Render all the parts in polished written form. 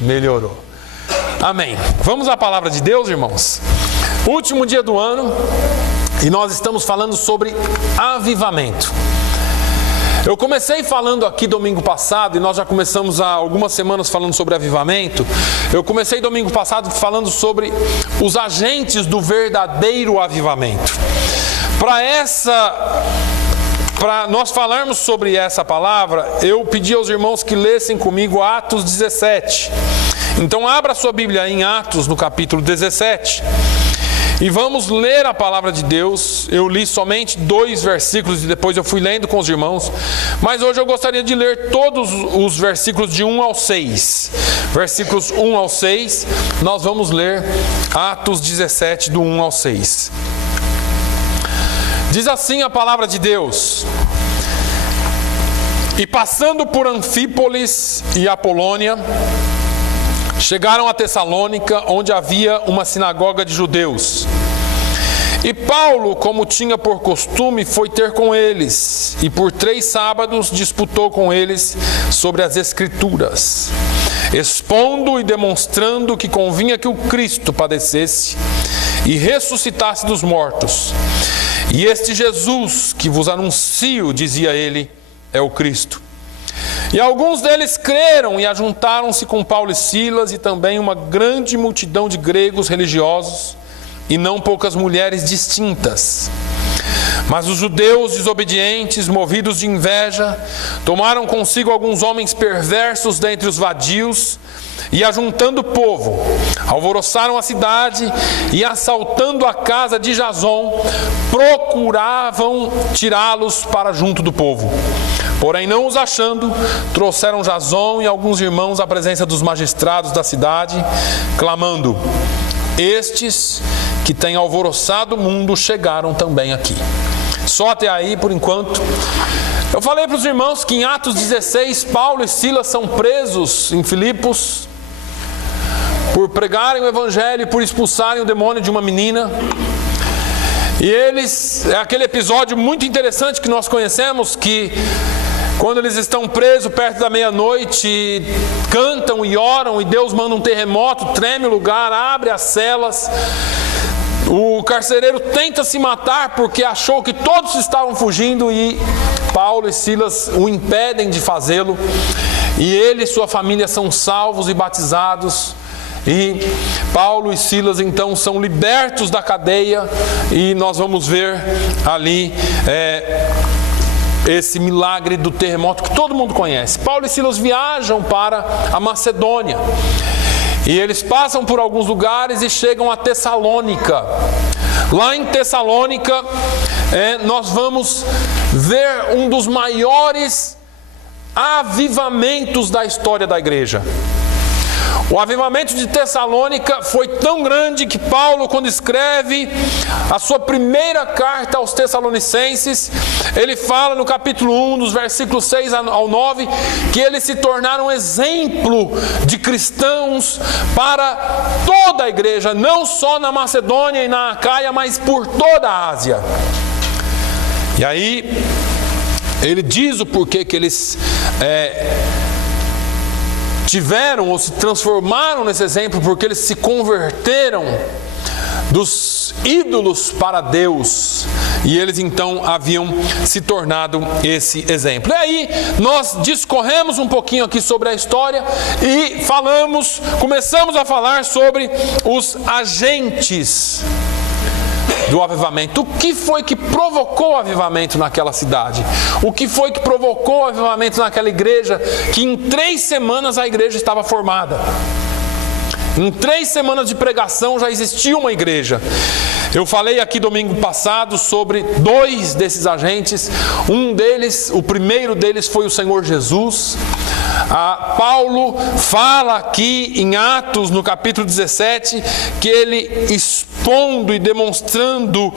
melhorou. Amém. Vamos à palavra de Deus, irmãos. Último dia do ano e nós estamos falando sobre avivamento. Eu comecei falando aqui domingo passado, e nós já começamos há algumas semanas falando sobre avivamento. Eu comecei domingo passado falando sobre os agentes do verdadeiro avivamento. Para nós falarmos sobre essa palavra, eu pedi aos irmãos que lessem comigo Atos 17. Então abra sua Bíblia em Atos, no capítulo 17. E vamos ler a palavra de Deus. Eu li somente 2 versículos e depois eu fui lendo com os irmãos. Mas hoje eu gostaria de ler todos os versículos de 1 ao 6. Versículos 1 ao 6, nós vamos ler Atos 17, do 1 ao 6. Diz assim a palavra de Deus: E passando por Anfípolis e Apolônia, chegaram a Tessalônica, onde havia uma sinagoga de judeus. E Paulo, como tinha por costume, foi ter com eles, e por 3 sábados disputou com eles sobre as Escrituras, expondo e demonstrando que convinha que o Cristo padecesse e ressuscitasse dos mortos. E este Jesus que vos anuncio, dizia ele, é o Cristo. E alguns deles creram e ajuntaram-se com Paulo e Silas, e também uma grande multidão de gregos religiosos, e não poucas mulheres distintas. Mas os judeus desobedientes, movidos de inveja, tomaram consigo alguns homens perversos dentre os vadios, e ajuntando o povo, alvoroçaram a cidade, e assaltando a casa de Jason, procuravam tirá-los para junto do povo. Porém, não os achando, trouxeram Jason e alguns irmãos à presença dos magistrados da cidade, clamando: Estes que têm alvoroçado o mundo chegaram também aqui. Só até aí, por enquanto. Eu falei para os irmãos que em Atos 16, Paulo e Silas são presos em Filipos por pregarem o evangelho e por expulsarem o demônio de uma menina. E eles, é aquele episódio muito interessante que nós conhecemos, que quando eles estão presos perto da meia-noite, cantam e oram, e Deus manda um terremoto, treme o lugar, abre as celas. O carcereiro tenta se matar porque achou que todos estavam fugindo, e Paulo e Silas o impedem de fazê-lo. E ele e sua família são salvos e batizados. E Paulo e Silas então são libertos da cadeia, e nós vamos ver ali esse milagre do terremoto que todo mundo conhece. Paulo e Silas viajam para a Macedônia, e eles passam por alguns lugares e chegam a Tessalônica. Lá em Tessalônica nós vamos ver um dos maiores avivamentos da história da igreja. O avivamento de Tessalônica foi tão grande que Paulo, quando escreve a sua primeira carta aos Tessalonicenses, ele fala no capítulo 1, dos versículos 6 ao 9, que eles se tornaram um exemplo de cristãos para toda a igreja, não só na Macedônia e na Acaia, mas por toda a Ásia. E aí, ele diz o porquê que eles tiveram ou se transformaram nesse exemplo, porque eles se converteram dos ídolos para Deus, e eles então haviam se tornado esse exemplo. E aí nós discorremos um pouquinho aqui sobre a história e começamos a falar sobre os agentes do avivamento. O que foi que provocou o avivamento naquela cidade? O que foi que provocou o avivamento naquela igreja, que em 3 semanas a igreja estava formada? Em 3 semanas de pregação já existia uma igreja. Eu falei aqui domingo passado sobre 2 desses agentes. Um deles, o primeiro deles foi o Senhor Jesus. Paulo fala aqui em Atos, no capítulo 17, que ele, expondo e demonstrando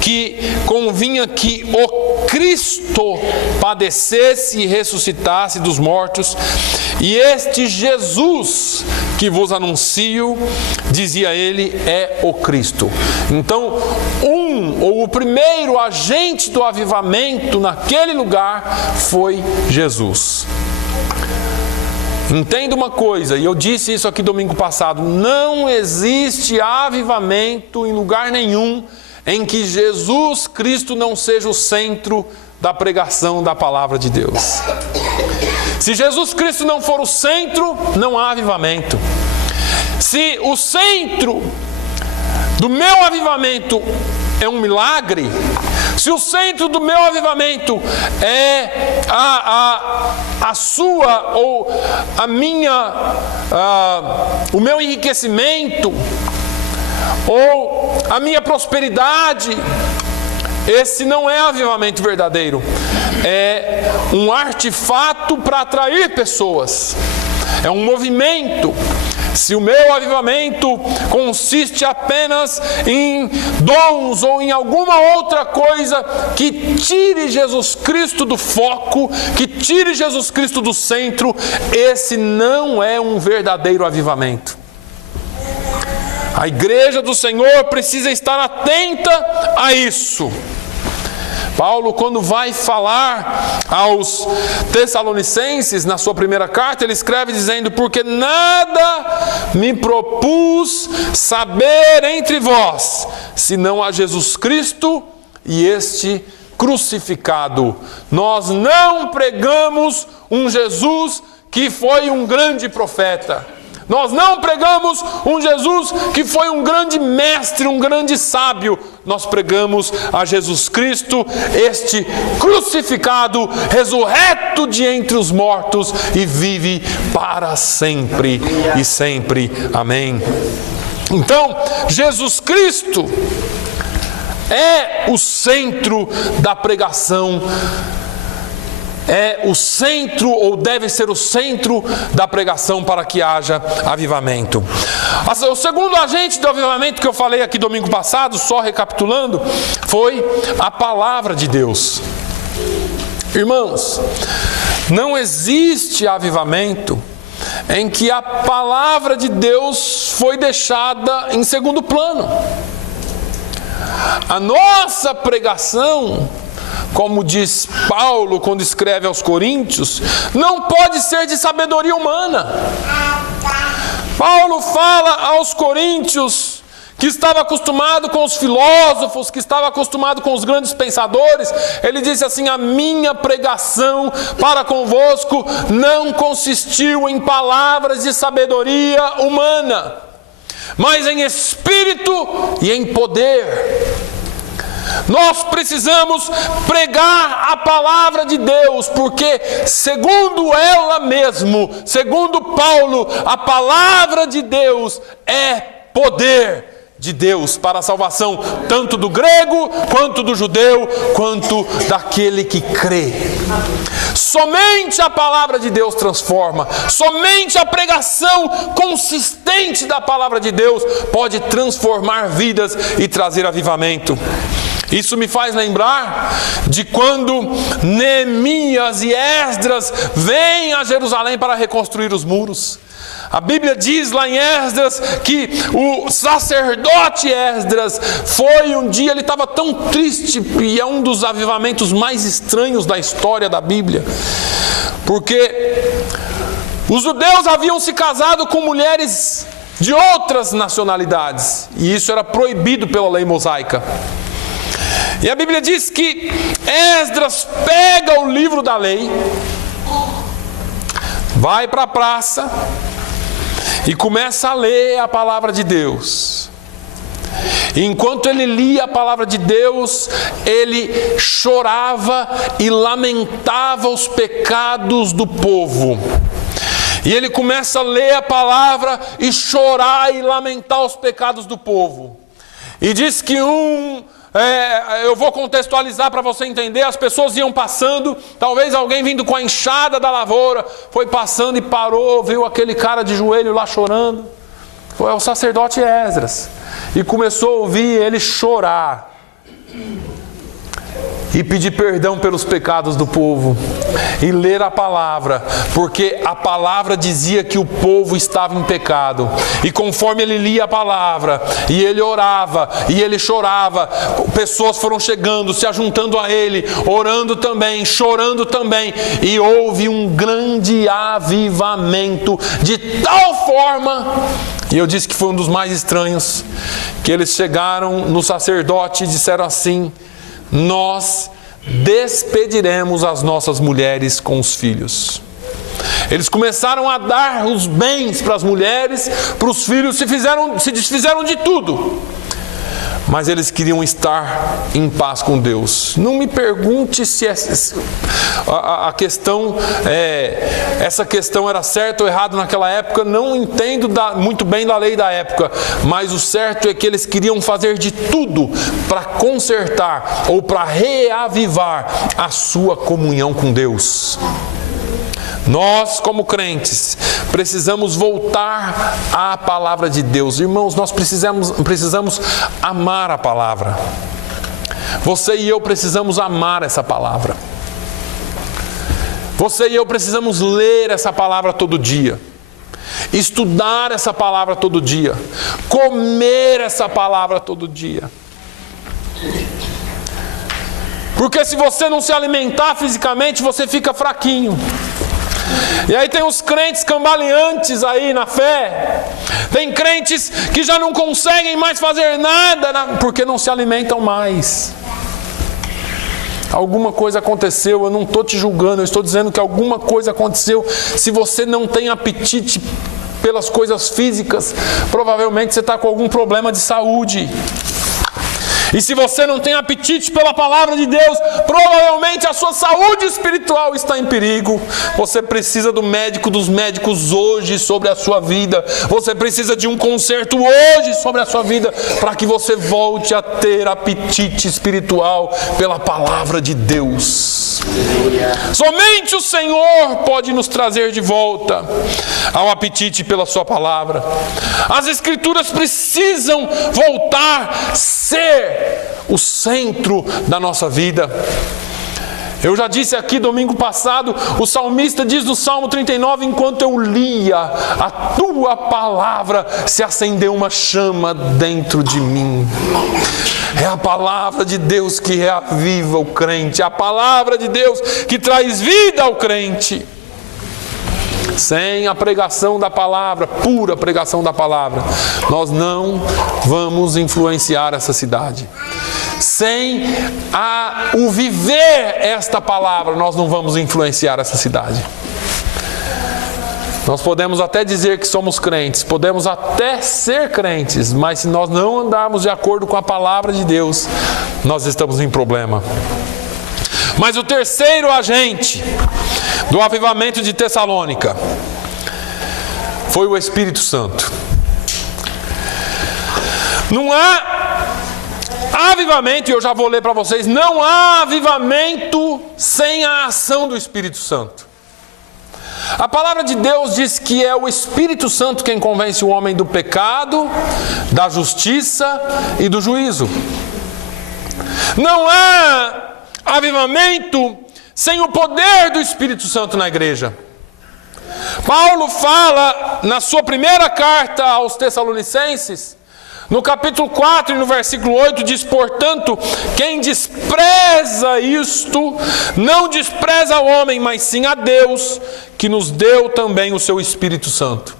que convinha que o Cristo padecesse e ressuscitasse dos mortos, e este Jesus que vos anuncio, dizia ele, é o Cristo. Então, o primeiro agente do avivamento naquele lugar foi Jesus. Entenda uma coisa, e eu disse isso aqui domingo passado: não existe avivamento em lugar nenhum em que Jesus Cristo não seja o centro da pregação da palavra de Deus. Se Jesus Cristo não for o centro, não há avivamento. Se o centro do meu avivamento é um milagre, se o centro do meu avivamento é a sua ou a minha, o meu enriquecimento ou a minha prosperidade, esse não é avivamento verdadeiro. É um artefato para atrair pessoas. É um movimento. Se o meu avivamento consiste apenas em dons ou em alguma outra coisa que tire Jesus Cristo do foco, que tire Jesus Cristo do centro, esse não é um verdadeiro avivamento. A igreja do Senhor precisa estar atenta a isso. Paulo, quando vai falar aos Tessalonicenses, na sua primeira carta, ele escreve dizendo: porque nada me propus saber entre vós, senão a Jesus Cristo e este crucificado. Nós não pregamos um Jesus que foi um grande profeta. Nós não pregamos um Jesus que foi um grande mestre, um grande sábio. Nós pregamos a Jesus Cristo, este crucificado, ressurreto de entre os mortos e vive para sempre e sempre. Amém. Então, Jesus Cristo é o centro da pregação. É o centro, ou deve ser o centro da pregação para que haja avivamento. O segundo agente do avivamento que eu falei aqui domingo passado, só recapitulando, foi a palavra de Deus. Irmãos, não existe avivamento em que a palavra de Deus foi deixada em segundo plano. A nossa pregação, como diz Paulo quando escreve aos Coríntios, não pode ser de sabedoria humana. Paulo fala aos Coríntios que estava acostumado com os filósofos, que estava acostumado com os grandes pensadores. Ele disse assim: a minha pregação para convosco não consistiu em palavras de sabedoria humana, mas em espírito e em poder. Nós precisamos pregar a palavra de Deus, porque segundo ela mesmo, segundo Paulo, a palavra de Deus é poder de Deus para a salvação, tanto do grego, quanto do judeu, quanto daquele que crê. Somente a palavra de Deus transforma, somente a pregação consistente da palavra de Deus pode transformar vidas e trazer avivamento. Isso me faz lembrar de quando Neemias e Esdras vêm a Jerusalém para reconstruir os muros. A Bíblia diz lá em Esdras que o sacerdote Esdras foi um dia, ele estava tão triste, e é um dos avivamentos mais estranhos da história da Bíblia, porque os judeus haviam se casado com mulheres de outras nacionalidades, e isso era proibido pela lei mosaica. E a Bíblia diz que Esdras pega o livro da lei, vai para a praça e começa a ler a palavra de Deus. E enquanto ele lia a palavra de Deus, ele chorava e lamentava os pecados do povo. E ele começa a ler a palavra e chorar e lamentar os pecados do povo. E diz que eu vou contextualizar para você entender. As pessoas iam passando, talvez alguém vindo com a enxada da lavoura, foi passando e parou, viu aquele cara de joelho lá chorando. Foi o sacerdote Esdras, e começou a ouvir ele chorar. e pedir perdão pelos pecados do povo e ler a palavra, porque a palavra dizia que o povo estava em pecado, e conforme ele lia a palavra e ele orava e ele chorava, pessoas foram chegando, se ajuntando a ele, orando também, chorando também, e houve um grande avivamento, de tal forma, e eu disse que foi um dos mais estranhos, que eles chegaram no sacerdote e disseram assim: nós despediremos as nossas mulheres com os filhos. Eles começaram a dar os bens para as mulheres, para os filhos, se desfizeram de tudo. Mas eles queriam estar em paz com Deus. Não me pergunte se essa questão era certa ou errada naquela época. Não entendo muito bem da lei da época. Mas o certo é que eles queriam fazer de tudo para consertar ou para reavivar a sua comunhão com Deus. Nós, como crentes, precisamos voltar à palavra de Deus. Irmãos, nós precisamos amar a palavra. Você e eu precisamos amar essa palavra. Você e eu precisamos ler essa palavra todo dia, estudar essa palavra todo dia, comer essa palavra todo dia. Porque se você não se alimentar fisicamente, você fica fraquinho. E aí tem os crentes cambaleantes aí na fé. Tem crentes que já não conseguem mais fazer nada porque não se alimentam mais. Alguma coisa aconteceu, eu não estou te julgando, eu estou dizendo que alguma coisa aconteceu. Se você não tem apetite pelas coisas físicas, provavelmente você está com algum problema de saúde. E se você não tem apetite pela palavra de Deus, provavelmente a sua saúde espiritual está em perigo. Você precisa do médico dos médicos hoje sobre a sua vida. Você precisa de um conserto hoje sobre a sua vida, para que você volte a ter apetite espiritual pela palavra de Deus. Somente o Senhor pode nos trazer de volta ao apetite pela sua palavra. As Escrituras precisam voltar a ser o centro da nossa vida. Eu já disse aqui domingo passado, o salmista diz no Salmo 39: enquanto eu lia a tua palavra, se acendeu uma chama dentro de mim. É a palavra de Deus que reaviva o crente, é a palavra de Deus que traz vida ao crente. Sem a pregação da palavra, pura pregação da palavra, nós não vamos influenciar essa cidade. Sem o viver esta palavra, nós não vamos influenciar essa cidade. Nós podemos até dizer que somos crentes, podemos até ser crentes, mas se nós não andarmos de acordo com a palavra de Deus, nós estamos em problema. Mas o terceiro agente do avivamento de Tessalônica foi o Espírito Santo. Não há avivamento, e eu já vou ler para vocês, não há avivamento sem a ação do Espírito Santo. A palavra de Deus diz que é o Espírito Santo quem convence o homem do pecado, da justiça e do juízo. Não há avivamento sem o poder do Espírito Santo na igreja. Paulo fala na sua primeira carta aos Tessalonicenses, no capítulo 4 e no versículo 8, diz: portanto, quem despreza isto, não despreza o homem, mas sim a Deus, que nos deu também o seu Espírito Santo.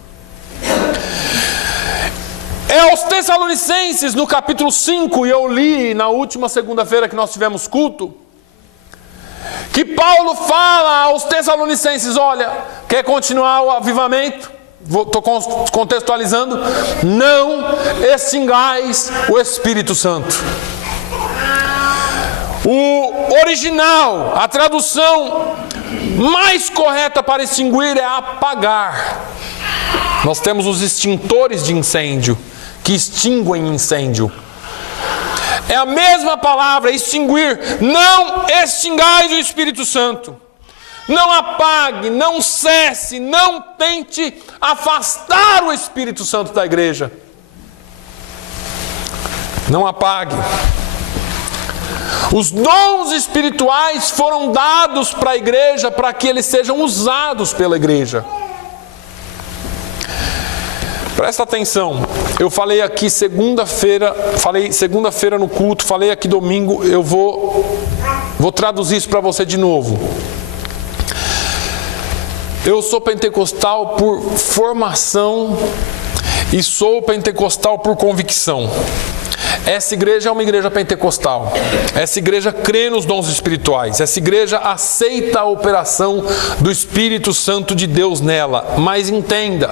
É aos Tessalonicenses, no capítulo 5, e eu li na última segunda-feira que nós tivemos culto, que Paulo fala aos Tessalonicenses: olha, quer continuar o avivamento? Estou contextualizando. Não extingais o Espírito Santo. O original, a tradução mais correta para extinguir é apagar. Nós temos os extintores de incêndio, que extinguem incêndio. É a mesma palavra, extinguir. Não extingais o Espírito Santo. Não apague, não cesse, não tente afastar o Espírito Santo da igreja. Não apague. Os dons espirituais foram dados para a igreja para que eles sejam usados pela igreja. Presta atenção, eu falei aqui segunda-feira no culto, falei aqui domingo, eu vou traduzir isso para você de novo. Eu sou pentecostal por formação e sou pentecostal por convicção. Essa igreja é uma igreja pentecostal. Essa igreja crê nos dons espirituais. Essa igreja aceita a operação do Espírito Santo de Deus nela. Mas entenda,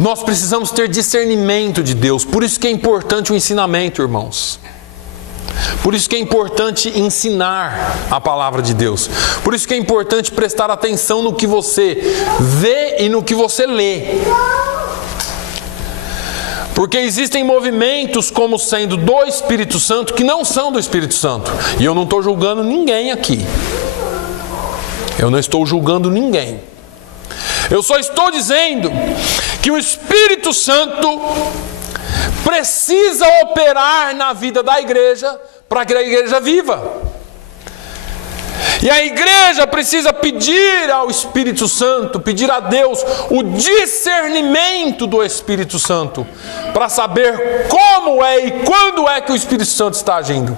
nós precisamos ter discernimento de Deus. Por isso que é importante o ensinamento, irmãos. Por isso que é importante ensinar a palavra de Deus. Por isso que é importante prestar atenção no que você vê e no que você lê. Porque existem movimentos como sendo do Espírito Santo que não são do Espírito Santo. E eu não estou julgando ninguém aqui. Eu não estou julgando ninguém. Eu só estou dizendo que o Espírito Santo precisa operar na vida da igreja para que a igreja viva. E a igreja precisa pedir ao Espírito Santo, pedir a Deus o discernimento do Espírito Santo, para saber como é e quando é que o Espírito Santo está agindo.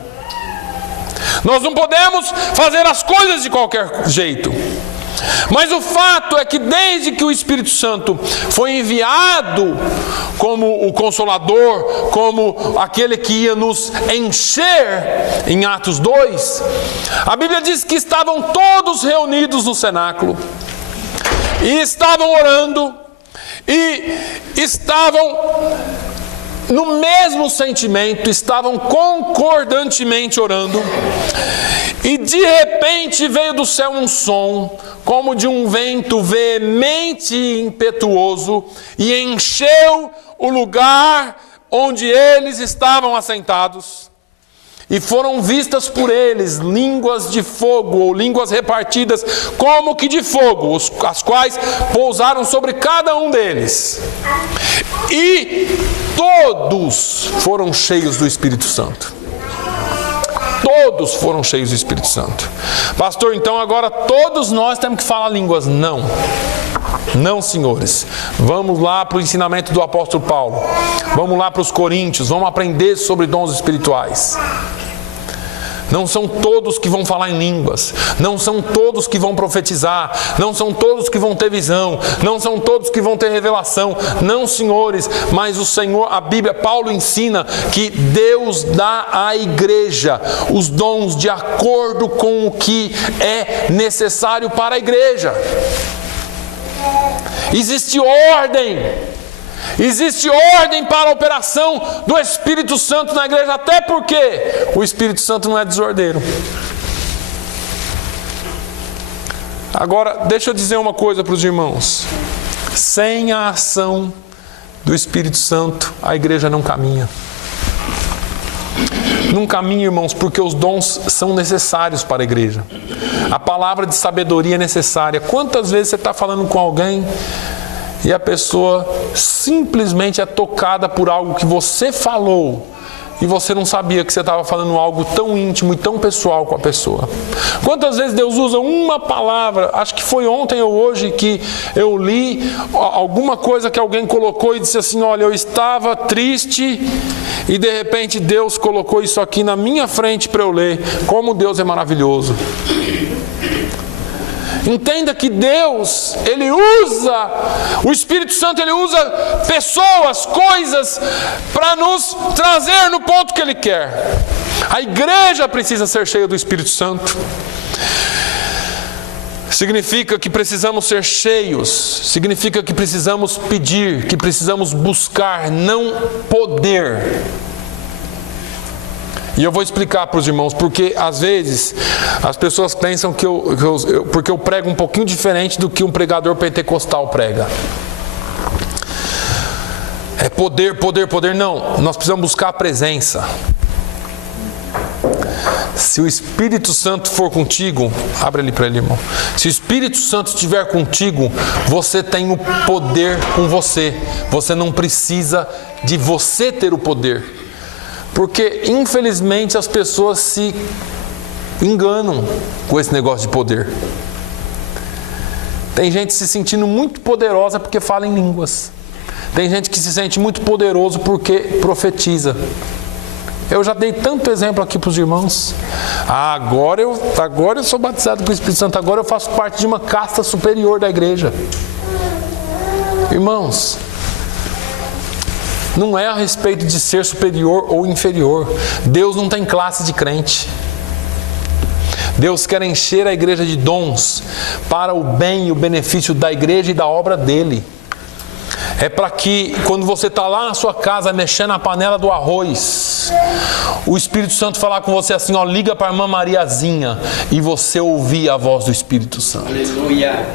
Nós não podemos fazer as coisas de qualquer jeito. Mas o fato é que desde que o Espírito Santo foi enviado como o Consolador, como aquele que ia nos encher em Atos 2, a Bíblia diz que estavam todos reunidos no cenáculo, e estavam orando, e estavam no mesmo sentimento, estavam concordantemente orando, e de repente veio do céu um som, como de um vento veemente e impetuoso, e encheu o lugar onde eles estavam assentados. E foram vistas por eles línguas de fogo, ou línguas repartidas como que de fogo, as quais pousaram sobre cada um deles. E todos foram cheios do Espírito Santo. Todos foram cheios do Espírito Santo. Pastor, então agora todos nós temos que falar línguas? Não. Não, senhores. Vamos lá para o ensinamento do apóstolo Paulo. Vamos lá para os Coríntios. Vamos aprender sobre dons espirituais. Não são todos que vão falar em línguas, não são todos que vão profetizar, não são todos que vão ter visão, não são todos que vão ter revelação, não, senhores, mas o Senhor, a Bíblia, Paulo ensina que Deus dá à igreja os dons de acordo com o que é necessário para a igreja. Existe ordem para a operação do Espírito Santo na igreja, até porque o Espírito Santo não é desordeiro. Agora, deixa eu dizer uma coisa para os irmãos: sem a ação do Espírito Santo, a igreja não caminha. Não caminha, irmãos, porque os dons são necessários para a igreja. A palavra de sabedoria é necessária. Quantas vezes você está falando com alguém e a pessoa simplesmente é tocada por algo que você falou e você não sabia que você estava falando algo tão íntimo e tão pessoal com a pessoa? Quantas vezes Deus usa uma palavra? Acho que foi ontem ou hoje que eu li alguma coisa que alguém colocou e disse assim: olha, eu estava triste e de repente Deus colocou isso aqui na minha frente para eu ler. Como Deus é maravilhoso. Entenda que Deus, Ele usa, o Espírito Santo, Ele usa pessoas, coisas, para nos trazer no ponto que Ele quer. A igreja precisa ser cheia do Espírito Santo. Significa que precisamos ser cheios, significa que precisamos pedir, que precisamos buscar, não poder. E eu vou explicar para os irmãos, porque às vezes as pessoas pensam que porque eu prego um pouquinho diferente do que um pregador pentecostal prega. É poder, poder, poder. Não, nós precisamos buscar a presença. Se o Espírito Santo for contigo, abre ali para ele, irmão. Se o Espírito Santo estiver contigo, você tem o poder com você. Você não precisa de você ter o poder. Porque, infelizmente, as pessoas se enganam com esse negócio de poder. Tem gente se sentindo muito poderosa porque fala em línguas. Tem gente que se sente muito poderoso porque profetiza. Eu já dei tanto exemplo aqui para os irmãos. Agora eu sou batizado com o Espírito Santo. Agora eu faço parte de uma casta superior da igreja. Irmãos, não é a respeito de ser superior ou inferior. Deus não tem classe de crente. Deus quer encher a igreja de dons para o bem e o benefício da igreja e da obra dele. É para que, quando você está lá na sua casa mexendo na panela do arroz, o Espírito Santo falar com você assim, ó, liga para a irmã Mariazinha, e você ouvir a voz do Espírito Santo. Aleluia.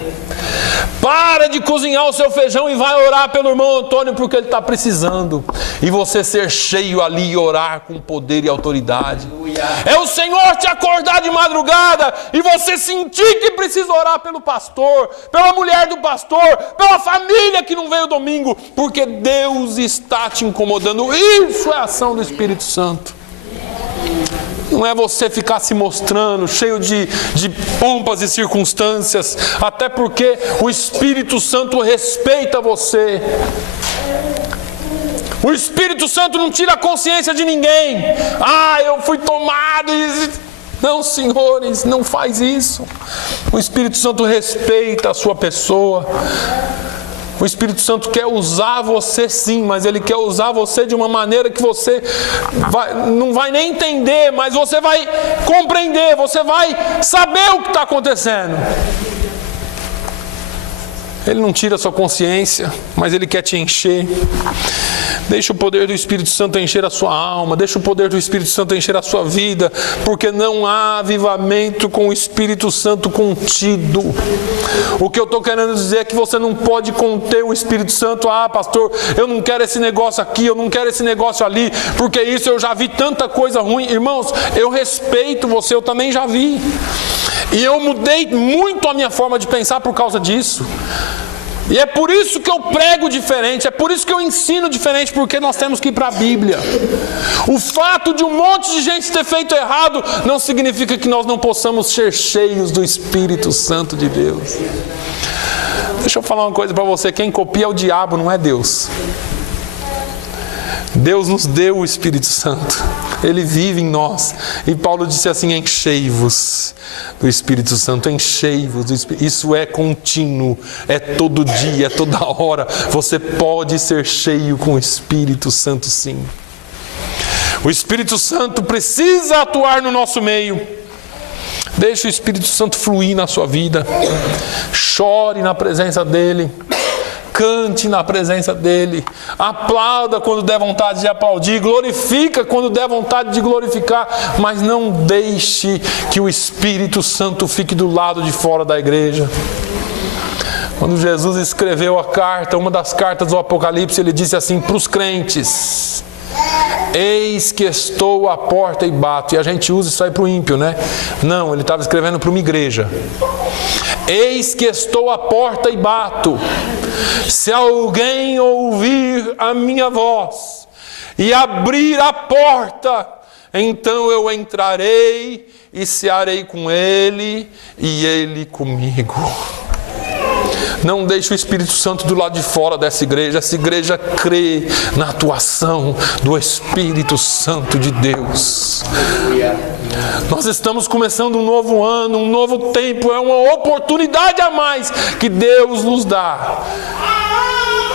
Para de cozinhar o seu feijão e vai orar pelo irmão Antônio porque ele está precisando. E você ser cheio ali e orar com poder e autoridade. Aleluia. É o Senhor te acordar de madrugada e você sentir que precisa orar pelo pastor, pela mulher do pastor, pela família que não veio domingo, porque Deus está te incomodando. Isso é a ação do Espírito Santo. Não é você ficar se mostrando cheio de pompas e circunstâncias, até porque o Espírito Santo respeita você. O Espírito Santo não tira a consciência de ninguém. Eu fui tomado e... Não, senhores, não faz isso. O Espírito Santo respeita a sua pessoa. O Espírito Santo quer usar você sim, mas Ele quer usar você de uma maneira que você não vai nem entender, mas você vai compreender, você vai saber o que está acontecendo. Ele não tira a sua consciência, mas Ele quer te encher. Deixa o poder do Espírito Santo encher a sua alma, deixa o poder do Espírito Santo encher a sua vida, porque não há avivamento com o Espírito Santo contido. O que eu estou querendo dizer é que você não pode conter o Espírito Santo. Pastor, eu não quero esse negócio aqui, eu não quero esse negócio ali, porque isso eu já vi tanta coisa ruim. Irmãos, eu respeito você, eu também já vi. E eu mudei muito a minha forma de pensar por causa disso. E é por isso que eu prego diferente, é por isso que eu ensino diferente, porque nós temos que ir para a Bíblia. O fato de um monte de gente ter feito errado não significa que nós não possamos ser cheios do Espírito Santo de Deus. Deixa eu falar uma coisa para você, quem copia é o diabo, não é Deus. Deus nos deu o Espírito Santo, Ele vive em nós. E Paulo disse assim, enchei-vos do Espírito Santo, enchei-vos do Espírito. Isso é contínuo, é todo dia, é toda hora. Você pode ser cheio com o Espírito Santo sim. O Espírito Santo precisa atuar no nosso meio. Deixe o Espírito Santo fluir na sua vida. Chore na presença dEle. Cante na presença dEle, aplauda quando der vontade de aplaudir, glorifica quando der vontade de glorificar, mas não deixe que o Espírito Santo fique do lado de fora da igreja. Quando Jesus escreveu a carta, uma das cartas do Apocalipse, ele disse assim para os crentes: eis que estou à porta e bato. E a gente usa isso aí para o ímpio, né? Não, ele estava escrevendo para uma igreja. Eis que estou à porta e bato. Se alguém ouvir a minha voz e abrir a porta, então eu entrarei e cearei com ele e ele comigo. Não deixe o Espírito Santo do lado de fora dessa igreja. Essa igreja crê na atuação do Espírito Santo de Deus. Nós estamos começando um novo ano, um novo tempo. É uma oportunidade a mais que Deus nos dá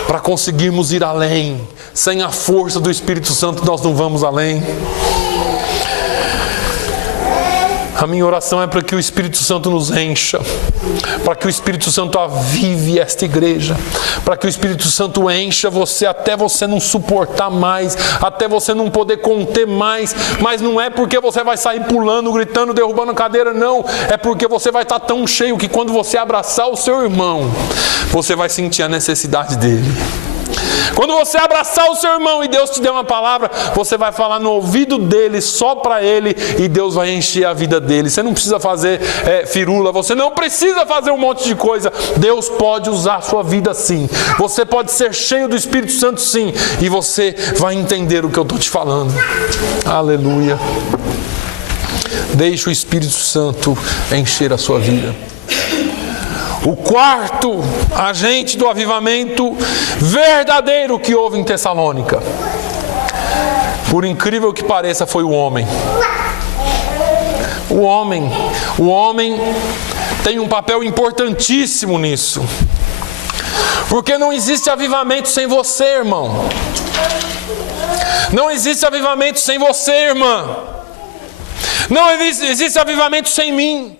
para conseguirmos ir além. Sem a força do Espírito Santo nós não vamos além. A minha oração é para que o Espírito Santo nos encha, para que o Espírito Santo avive esta igreja, para que o Espírito Santo encha você até você não suportar mais, até você não poder conter mais. Mas não é porque você vai sair pulando, gritando, derrubando a cadeira, não. É porque você vai estar tão cheio que quando você abraçar o seu irmão, você vai sentir a necessidade dele. Quando você abraçar o seu irmão e Deus te der uma palavra, você vai falar no ouvido dele, só para ele, e Deus vai encher a vida dele. Você não precisa fazer firula, você não precisa fazer um monte de coisa. Deus pode usar a sua vida sim. Você pode ser cheio do Espírito Santo sim, e você vai entender o que eu estou te falando. Aleluia. Deixe o Espírito Santo encher a sua vida. O quarto agente do avivamento verdadeiro que houve em Tessalônica, por incrível que pareça, foi o homem. O homem tem um papel importantíssimo nisso. Porque não existe avivamento sem você, irmão. Não existe avivamento sem você, irmã. Não existe avivamento sem mim.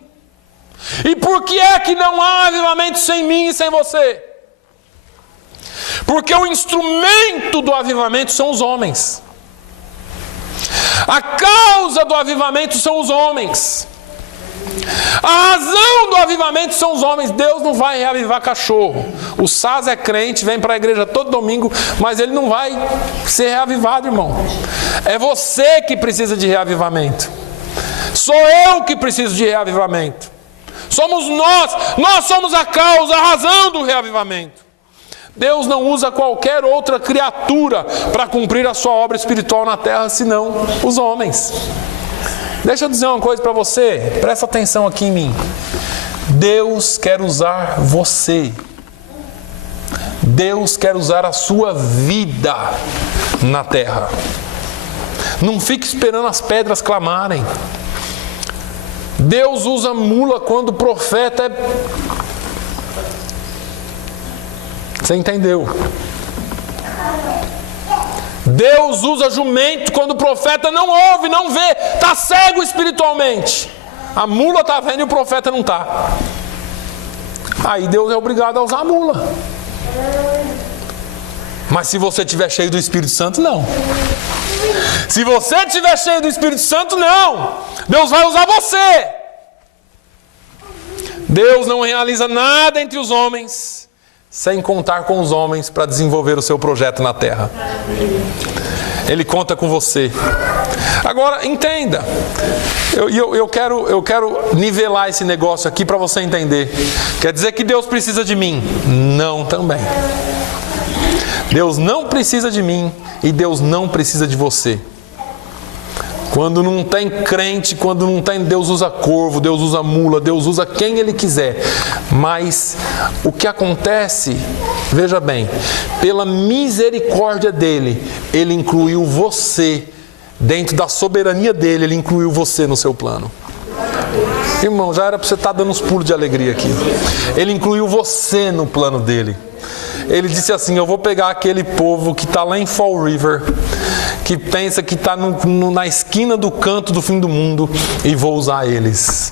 E por que é que não há avivamento sem mim e sem você? Porque o instrumento do avivamento são os homens. A causa do avivamento são os homens. A razão do avivamento são os homens. Deus não vai reavivar cachorro. O Saz é crente, vem para a igreja todo domingo, mas ele não vai ser reavivado, irmão. É você que precisa de reavivamento. Sou eu que preciso de reavivamento. Somos nós somos a causa, a razão do reavivamento. Deus não usa qualquer outra criatura para cumprir a sua obra espiritual na terra, senão os homens. Deixa eu dizer uma coisa para você, presta atenção aqui em mim. Deus quer usar você. Deus quer usar a sua vida na terra. Não fique esperando as pedras clamarem. Deus usa mula quando o profeta é... Você entendeu? Deus usa jumento quando o profeta não ouve, não vê, está cego espiritualmente. A mula está vendo e o profeta não está. Aí Deus é obrigado a usar a mula. Mas se você estiver cheio do Espírito Santo, não. Se você estiver cheio do Espírito Santo, não. Deus vai usar você. Deus não realiza nada entre os homens sem contar com os homens para desenvolver o seu projeto na terra. Ele conta com você. Agora, entenda. Eu quero nivelar esse negócio aqui para você entender. Quer dizer que Deus precisa de mim? Não também. Deus não precisa de mim e Deus não precisa de você. Quando não tem crente, quando não tem, Deus usa corvo, Deus usa mula, Deus usa quem Ele quiser. Mas o que acontece, veja bem, pela misericórdia dEle, Ele incluiu você, dentro da soberania dEle, Ele incluiu você no seu plano. Irmão, já era para você estar dando uns pulos de alegria aqui. Ele incluiu você no plano dEle. Ele disse assim: eu vou pegar aquele povo que está lá em Fall River, que pensa que está na esquina do canto do fim do mundo, e vou usar eles.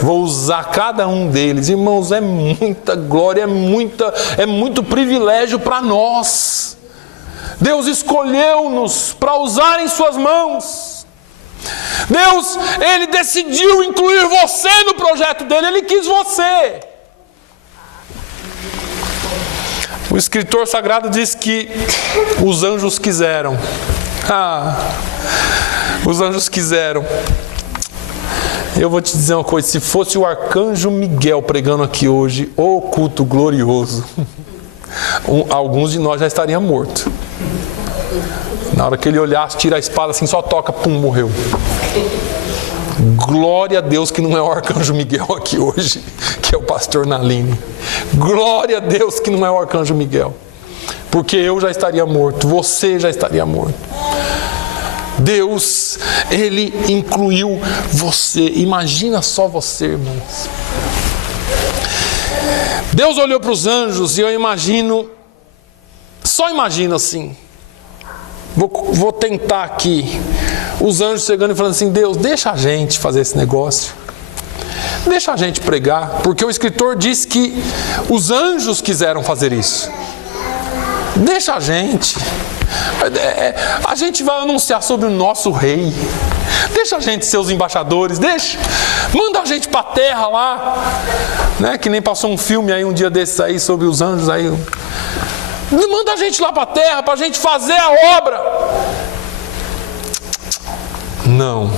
Vou usar cada um deles. Irmãos, é muita glória, é muito privilégio para nós. Deus escolheu-nos para usar em suas mãos. Deus, Ele decidiu incluir você no projeto dEle. Ele quis você. O escritor sagrado diz que os anjos quiseram. Os anjos quiseram. Eu vou te dizer uma coisa: se fosse o arcanjo Miguel pregando aqui hoje, ô culto glorioso, alguns de nós já estariam mortos. Na hora que ele olhasse, tira a espada assim, só toca, pum, morreu. Glória a Deus que não é o arcanjo Miguel aqui hoje, que é o pastor Naline. Glória a Deus que não é o arcanjo Miguel, porque eu já estaria morto, você já estaria morto. Deus, Ele incluiu você. Imagina só você, irmãos. Deus olhou para os anjos e eu imagino, só imagino assim. Vou tentar aqui. Os anjos chegando e falando assim: Deus, deixa a gente fazer esse negócio. Deixa a gente pregar. Porque o escritor diz que os anjos quiseram fazer isso. Deixa a gente. A gente vai anunciar sobre o nosso rei. Deixa a gente ser os embaixadores. Deixa. Manda a gente para a terra lá. Né? Que nem passou um filme aí um dia desses aí sobre os anjos aí. Manda a gente lá para a terra, para a gente fazer a obra. Não.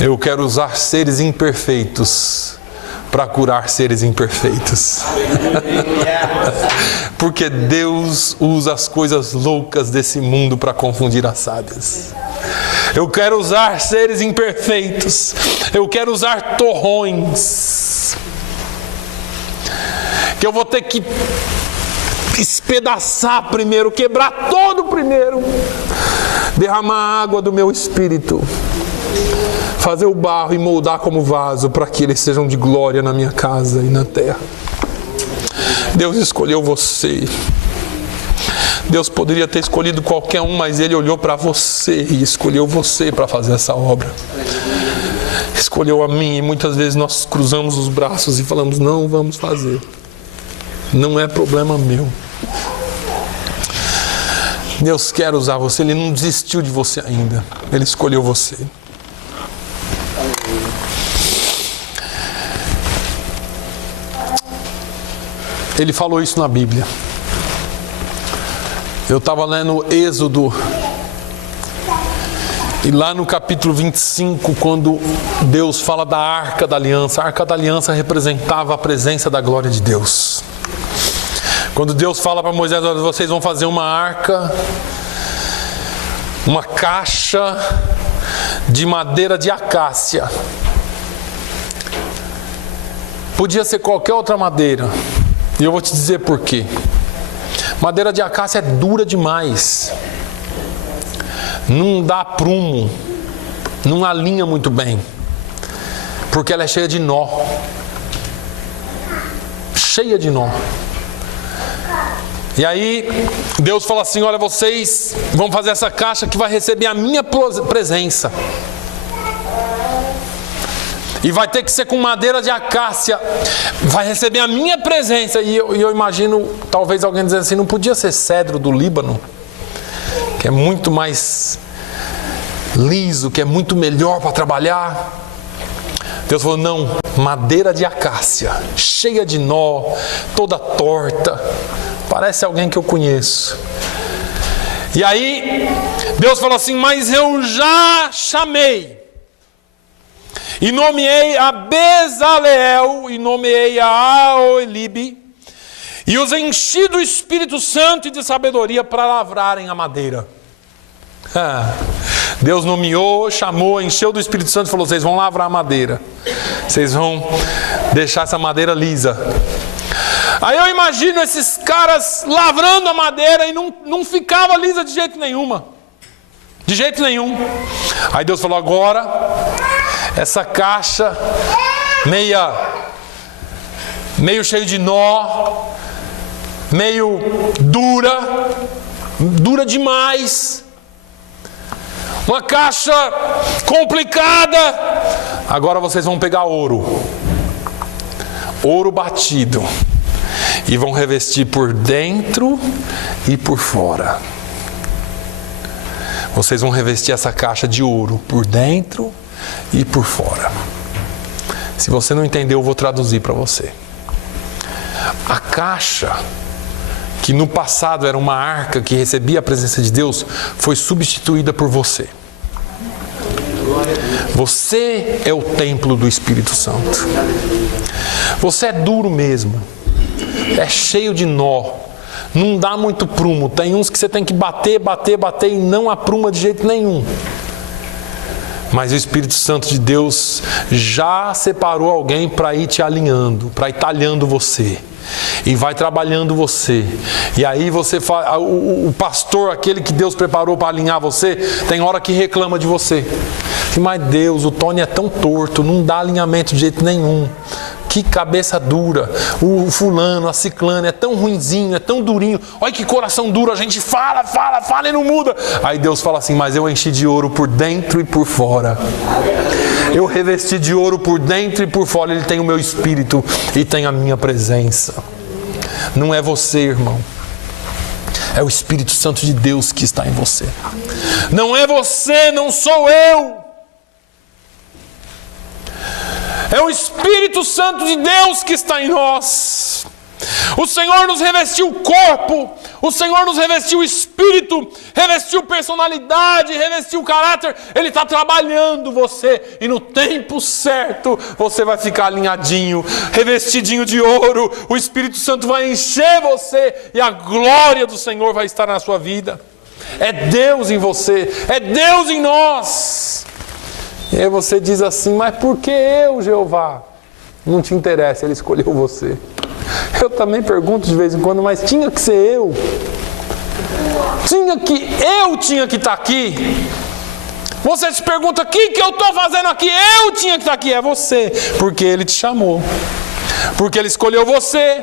Eu quero usar seres imperfeitos para curar seres imperfeitos. Porque Deus usa as coisas loucas desse mundo para confundir as sábias. Eu quero usar seres imperfeitos. Eu quero usar torrões. Que eu vou ter que espedaçar primeiro, quebrar todo primeiro. Derramar a água do meu espírito. Fazer o barro e moldar como vaso para que eles sejam de glória na minha casa e na terra. Deus escolheu você. Deus poderia ter escolhido qualquer um, mas Ele olhou para você e escolheu você para fazer essa obra. Escolheu a mim e muitas vezes nós cruzamos os braços e falamos, não vamos fazer. Não é problema meu. Deus quer usar você, Ele não desistiu de você ainda. Ele escolheu você. Ele falou isso na Bíblia. Eu estava lendo Êxodo, e lá no capítulo 25, quando Deus fala da Arca da Aliança, a Arca da Aliança representava a presença da glória de Deus. Quando Deus fala para Moisés, vocês vão fazer uma arca, uma caixa de madeira de acácia. Podia ser qualquer outra madeira. E eu vou te dizer por quê. Madeira de acácia é dura demais. Não dá prumo. Não alinha muito bem. Porque ela é cheia de nó. Cheia de nó. E aí, Deus fala assim, olha, vocês vão fazer essa caixa que vai receber a minha presença. E vai ter que ser com madeira de acácia. Vai receber a minha presença. E eu imagino, talvez alguém dizendo assim, não podia ser cedro do Líbano? Que é muito mais liso, que é muito melhor para trabalhar. Deus falou, não, madeira de acácia, cheia de nó, toda torta. Parece alguém que eu conheço. E aí, Deus falou assim, mas eu já chamei. E nomeei a Bezaleel, e nomeei a Aolibe, e os enchi do Espírito Santo e de sabedoria para lavrarem a madeira. Deus nomeou, chamou, encheu do Espírito Santo e falou, vocês vão lavrar a madeira. Vocês vão deixar essa madeira lisa. Aí eu imagino esses caras lavrando a madeira e não ficava lisa de jeito nenhuma. De jeito nenhum. Aí Deus falou, agora, essa caixa meio cheio de nó, meio dura demais, uma caixa complicada. Agora vocês vão pegar ouro batido, e vão revestir por dentro e por fora. Vocês vão revestir essa caixa de ouro por dentro e por fora. Se você não entendeu, eu vou traduzir para você. A caixa, que no passado era uma arca que recebia a presença de Deus, foi substituída por você. Você é o templo do Espírito Santo. Você é duro mesmo. É cheio de nó. Não dá muito prumo. Tem uns que você tem que bater e não apruma de jeito nenhum. Mas o Espírito Santo de Deus já separou alguém para ir te alinhando, para ir talhando você. E vai trabalhando você. E aí você fala, o pastor, aquele que Deus preparou para alinhar você, tem hora que reclama de você. Mas Deus, o Tony é tão torto, não dá alinhamento de jeito nenhum. Que cabeça dura. O fulano, a ciclana é tão ruinzinho, é tão durinho. Olha que coração duro, a gente fala e não muda. Aí Deus fala assim, mas eu enchi de ouro por dentro e por fora. Eu revesti de ouro por dentro e por fora. Ele tem o meu espírito e tem a minha presença. Não é você, irmão. É o Espírito Santo de Deus que está em você. Não é você, não sou eu. É o Espírito Santo de Deus que está em nós. O Senhor nos revestiu o corpo, o Senhor nos revestiu o espírito, revestiu personalidade, revestiu caráter. Ele está trabalhando você e no tempo certo você vai ficar alinhadinho, revestidinho de ouro. O Espírito Santo vai encher você e a glória do Senhor vai estar na sua vida. É Deus em você, é Deus em nós. E aí você diz assim: mas por que eu, Jeová? Não te interessa, Ele escolheu você. Eu também pergunto de vez em quando, mas tinha que ser eu. Eu tinha que estar aqui. Você se pergunta: o que eu estou fazendo aqui? Eu tinha que estar aqui. É você, porque Ele te chamou, porque Ele escolheu você.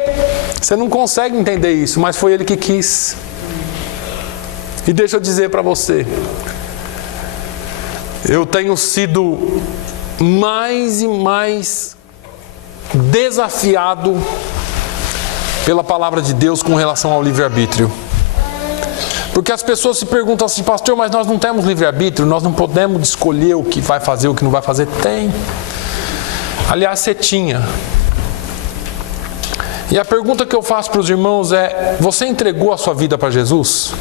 Você não consegue entender isso, mas foi Ele que quis. E deixa eu dizer para você, eu tenho sido mais e mais desafiado pela palavra de Deus com relação ao livre-arbítrio. Porque as pessoas se perguntam assim: pastor, mas nós não temos livre-arbítrio, nós não podemos escolher o que vai fazer, o que não vai fazer. Tem. Aliás, você tinha. E a pergunta que eu faço para os irmãos é: você entregou a sua vida para Jesus?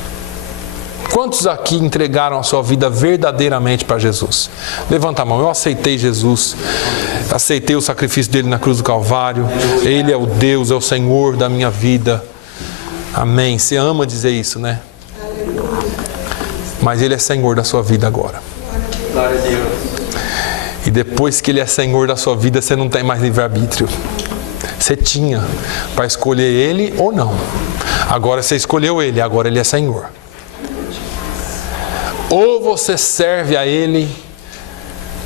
Quantos aqui entregaram a sua vida verdadeiramente para Jesus? Levanta a mão. Eu aceitei Jesus, aceitei o sacrifício dele na cruz do Calvário. Ele é o Deus, é o Senhor da minha vida. Amém. Você ama dizer isso, né? Mas Ele é Senhor da sua vida agora. Glória a Deus. E depois que Ele é Senhor da sua vida, você não tem mais livre-arbítrio. Você tinha para escolher Ele ou não. Agora você escolheu Ele, agora Ele é Senhor. Ou você serve a Ele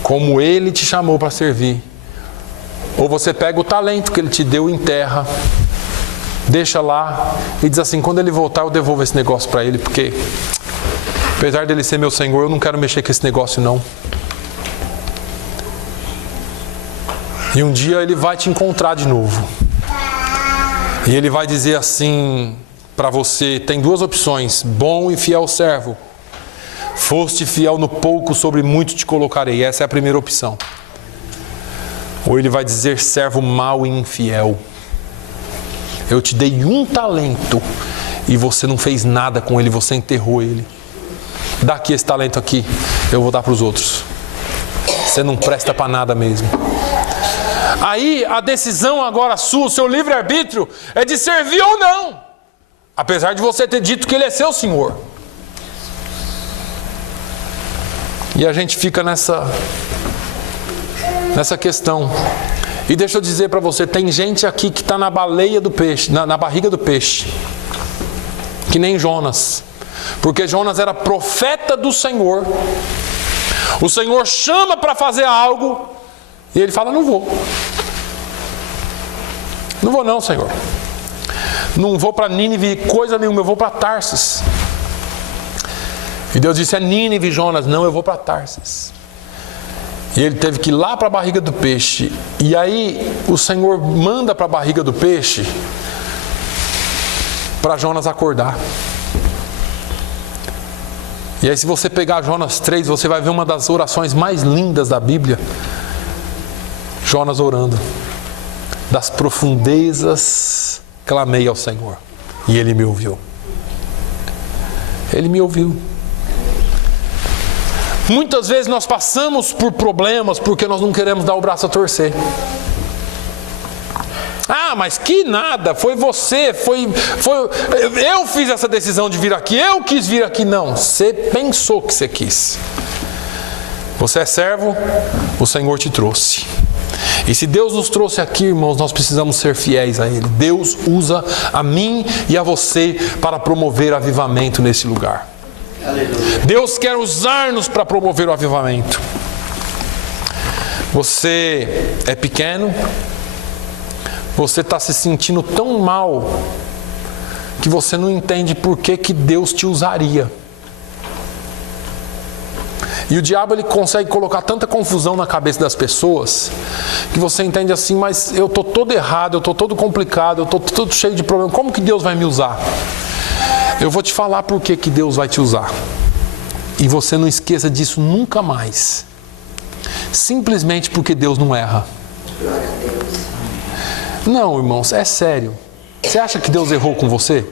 como Ele te chamou para servir, ou você pega o talento que Ele te deu, enterra, deixa lá e diz assim: quando Ele voltar eu devolvo esse negócio para Ele, porque apesar dele ser meu Senhor, eu não quero mexer com esse negócio não. E um dia Ele vai te encontrar de novo, e Ele vai dizer assim para você: tem duas opções, bom e fiel servo. Foste fiel no pouco, sobre muito te colocarei. Essa é a primeira opção. Ou Ele vai dizer: servo mau e infiel, eu te dei um talento e você não fez nada com ele, você enterrou ele. Dá aqui esse talento aqui, eu vou dar para os outros. Você não presta para nada mesmo. Aí a decisão agora sua, o seu livre-arbítrio é de servir ou não, apesar de você ter dito que Ele é seu Senhor. E a gente fica nessa questão. E deixa eu dizer para você, tem gente aqui que está na baleia do peixe, na barriga do peixe, que nem Jonas. Porque Jonas era profeta do Senhor. O Senhor chama para fazer algo e ele fala: não vou. Não vou não, Senhor. Não vou para Nínive coisa nenhuma, eu vou para Tarsis. E Deus disse: é Nínive, Jonas. Não, eu vou para Tarsis. E ele teve que ir lá para a barriga do peixe. E aí o Senhor manda para a barriga do peixe para Jonas acordar. E aí, se você pegar Jonas 3, você vai ver uma das orações mais lindas da Bíblia. Jonas orando: das profundezas clamei ao Senhor e Ele me ouviu. Ele me ouviu. Muitas vezes nós passamos por problemas porque nós não queremos dar o braço a torcer. Ah, mas que nada, foi você, eu fiz essa decisão de vir aqui, eu quis vir aqui. Não, você pensou que você quis. Você é servo, o Senhor te trouxe. E se Deus nos trouxe aqui, irmãos, nós precisamos ser fiéis a Ele. Deus usa a mim e a você para promover avivamento nesse lugar. Deus quer usar-nos para promover o avivamento. Você é pequeno, você está se sentindo tão mal que você não entende por que Deus te usaria. E o diabo, ele consegue colocar tanta confusão na cabeça das pessoas que você entende assim: mas eu estou todo errado, eu estou todo complicado, eu estou todo cheio de problemas, como que Deus vai me usar? Eu vou te falar por que Deus vai te usar. E você não esqueça disso nunca mais. Simplesmente porque Deus não erra. Não, irmãos, é sério. Você acha que Deus errou com você?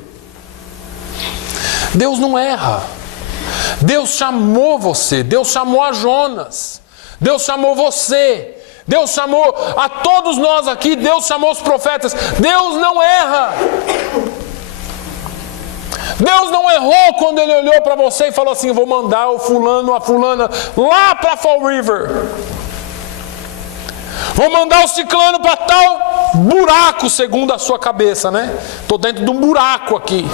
Deus não erra. Deus chamou você, Deus chamou a Jonas, Deus chamou você, Deus chamou a todos nós aqui, Deus chamou os profetas. Deus não erra. Deus não errou quando Ele olhou para você e falou assim: eu vou mandar o fulano, a fulana lá para Fall River. Vou mandar o ciclano para tal buraco, segundo a sua cabeça, né? Estou dentro de um buraco aqui.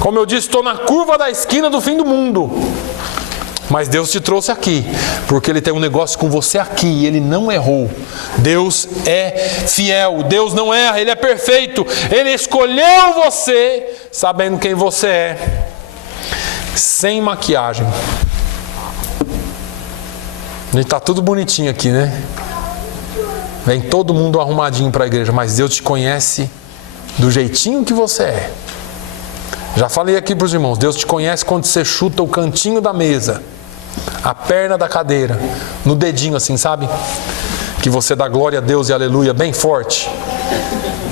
Como eu disse, estou na curva da esquina do fim do mundo. Mas Deus te trouxe aqui, porque Ele tem um negócio com você aqui, e Ele não errou. Deus é fiel, Deus não erra, Ele é perfeito. Ele escolheu você, sabendo quem você é, sem maquiagem. A gente está tudo bonitinho aqui, né? Vem todo mundo arrumadinho para a igreja, mas Deus te conhece do jeitinho que você é. Já falei aqui para os irmãos, Deus te conhece quando você chuta o cantinho da mesa, a perna da cadeira, no dedinho assim, sabe? Que você dá glória a Deus e aleluia bem forte.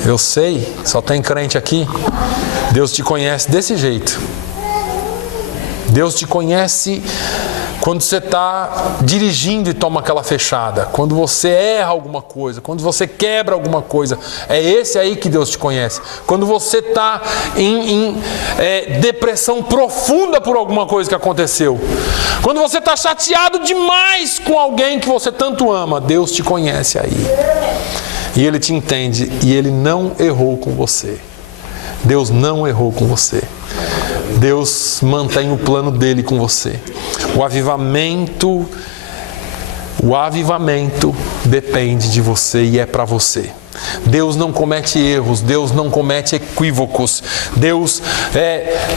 Eu sei, só tem crente aqui. Deus te conhece desse jeito. Deus te conhece quando você está dirigindo e toma aquela fechada, quando você erra alguma coisa, quando você quebra alguma coisa. É esse aí que Deus te conhece. Quando você está em depressão profunda por alguma coisa que aconteceu, quando você está chateado demais com alguém que você tanto ama, Deus te conhece aí. E Ele te entende, e Ele não errou com você. Deus não errou com você. Deus mantém o plano dele com você. O avivamento depende de você e é para você. Deus não comete erros, Deus não comete equívocos. Deus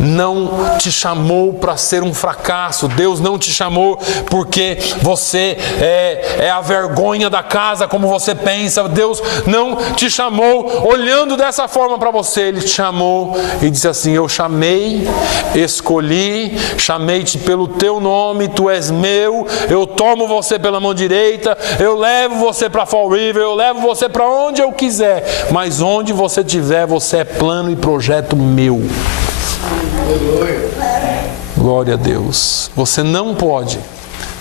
não te chamou para ser um fracasso. Deus não te chamou porque você é a vergonha da casa, como você pensa. Deus não te chamou olhando dessa forma para você. Ele te chamou e disse assim: eu chamei, escolhi, chamei-te pelo teu nome, tu és meu, eu tomo você pela mão direita, eu levo você para Fall River, eu levo você para onde eu quiser, mas onde você estiver, você é plano e projeto meu. Glória a Deus. Você não pode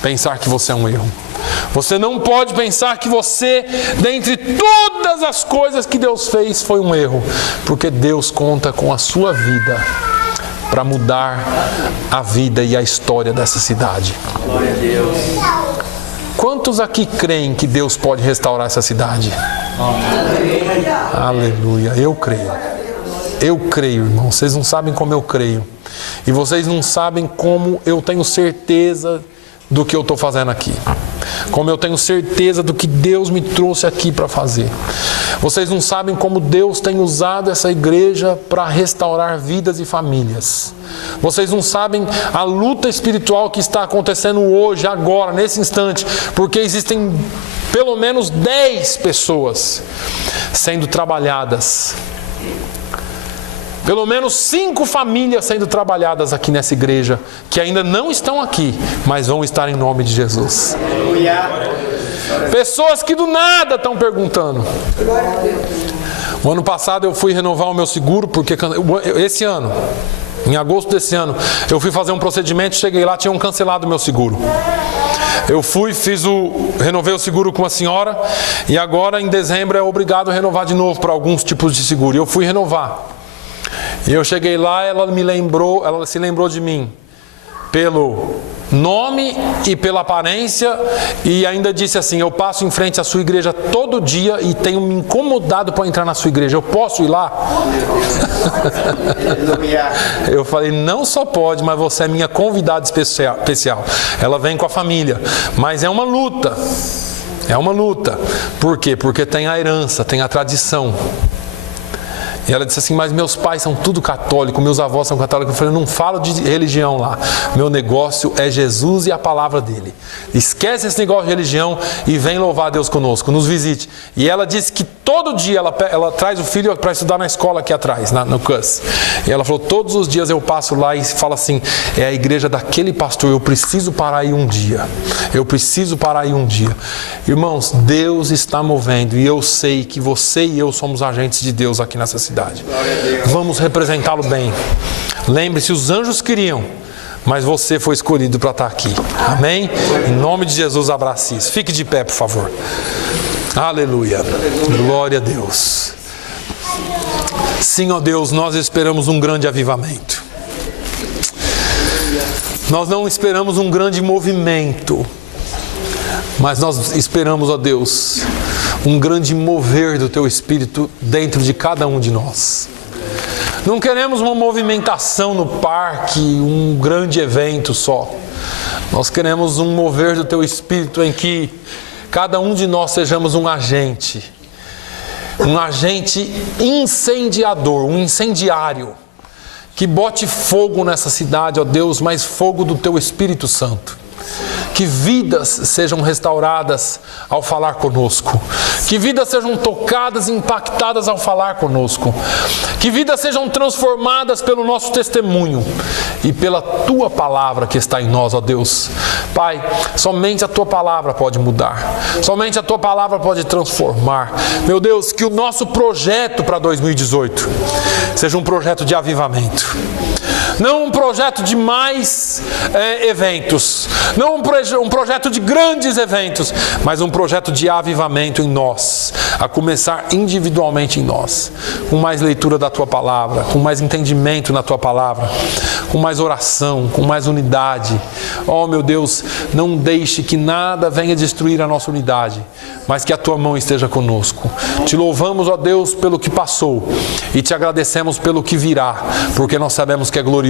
pensar que você é um erro. Você não pode pensar que você, dentre todas as coisas que Deus fez, foi um erro, porque Deus conta com a sua vida para mudar a vida e a história dessa cidade. Glória a Deus. Quantos aqui creem que Deus pode restaurar essa cidade? Aleluia. Eu creio. Eu creio, irmão. Vocês não sabem como eu creio. E vocês não sabem como eu tenho certeza do que eu estou fazendo aqui. Como eu tenho certeza do que Deus me trouxe aqui para fazer. Vocês não sabem como Deus tem usado essa igreja para restaurar vidas e famílias. Vocês não sabem a luta espiritual que está acontecendo hoje, agora, nesse instante, porque existem pelo menos 10 pessoas sendo trabalhadas. Pelo menos 5 famílias sendo trabalhadas aqui nessa igreja, que ainda não estão aqui, mas vão estar em nome de Jesus. Pessoas que do nada estão perguntando. O ano passado eu fui renovar o meu seguro, porque esse ano, em agosto desse ano, eu fui fazer um procedimento, cheguei lá, tinham cancelado o meu seguro. Eu fui, renovei o seguro com a senhora, e agora em dezembro é obrigado a renovar de novo para alguns tipos de seguro. E eu fui renovar. E eu cheguei lá, ela se lembrou de mim pelo nome e pela aparência, e ainda disse assim: eu passo em frente à sua igreja todo dia e tenho me incomodado para entrar na sua igreja, eu posso ir lá? Eu falei: não só pode, mas você é minha convidada especial. Ela vem com a família, mas é uma luta. É uma luta. Por quê? Porque tem a herança, tem a tradição. E ela disse assim: mas meus pais são tudo católicos, meus avós são católicos. Eu falei: não falo de religião lá. Meu negócio é Jesus e a palavra dele. Esquece esse negócio de religião e vem louvar a Deus conosco, nos visite. E ela disse que todo dia ela traz o filho para estudar na escola aqui atrás, no CUS. E ela falou: todos os dias eu passo lá e falo assim: é a igreja daquele pastor, eu preciso parar aí um dia. Eu preciso parar aí um dia. Irmãos, Deus está movendo, e eu sei que você e eu somos agentes de Deus aqui nessa cidade. cidade. Vamos representá-lo bem. Lembre-se, os anjos queriam, mas você foi escolhido para estar aqui. Amém? Em nome de Jesus, abrace isso. Fique de pé, por favor. Aleluia. Glória a Deus. Sim, ó Deus, nós esperamos um grande avivamento. Nós não esperamos um grande movimento, mas nós esperamos, ó Deus, um grande mover do Teu Espírito dentro de cada um de nós. Não queremos uma movimentação no parque, um grande evento só. Nós queremos um mover do Teu Espírito em que cada um de nós sejamos um agente incendiador, um incendiário, que bote fogo nessa cidade, ó Deus, mas fogo do Teu Espírito Santo. Que vidas sejam restauradas ao falar conosco. Que vidas sejam tocadas e impactadas ao falar conosco. Que vidas sejam transformadas pelo nosso testemunho e pela Tua palavra que está em nós, ó Deus. Pai, somente a Tua palavra pode mudar. Somente a Tua palavra pode transformar. Meu Deus, que o nosso projeto para 2018 seja um projeto de avivamento. Não um projeto de mais eventos, não um projeto de grandes eventos, mas um projeto de avivamento em nós, a começar individualmente em nós, com mais leitura da Tua palavra, com mais entendimento na Tua palavra, com mais oração, com mais unidade. Oh meu Deus, não deixe que nada venha destruir a nossa unidade, mas que a Tua mão esteja conosco. Te louvamos, ó Deus, pelo que passou e te agradecemos pelo que virá, porque nós sabemos que é glorioso.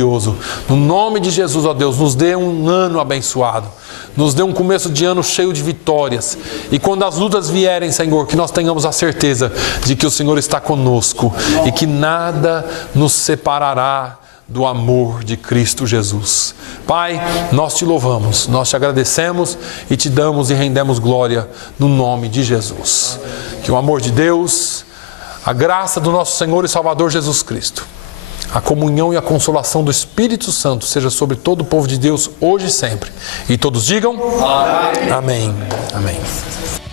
No nome de Jesus, ó Deus, nos dê um ano abençoado, nos dê um começo de ano cheio de vitórias, e quando as lutas vierem, Senhor, que nós tenhamos a certeza de que o Senhor está conosco e que nada nos separará do amor de Cristo Jesus. Pai, nós te louvamos, nós te agradecemos e te damos e rendemos glória no nome de Jesus. Que o amor de Deus, a graça do nosso Senhor e Salvador Jesus Cristo, a comunhão e a consolação do Espírito Santo seja sobre todo o povo de Deus, hoje e sempre. E todos digam amém. Amém. Amém.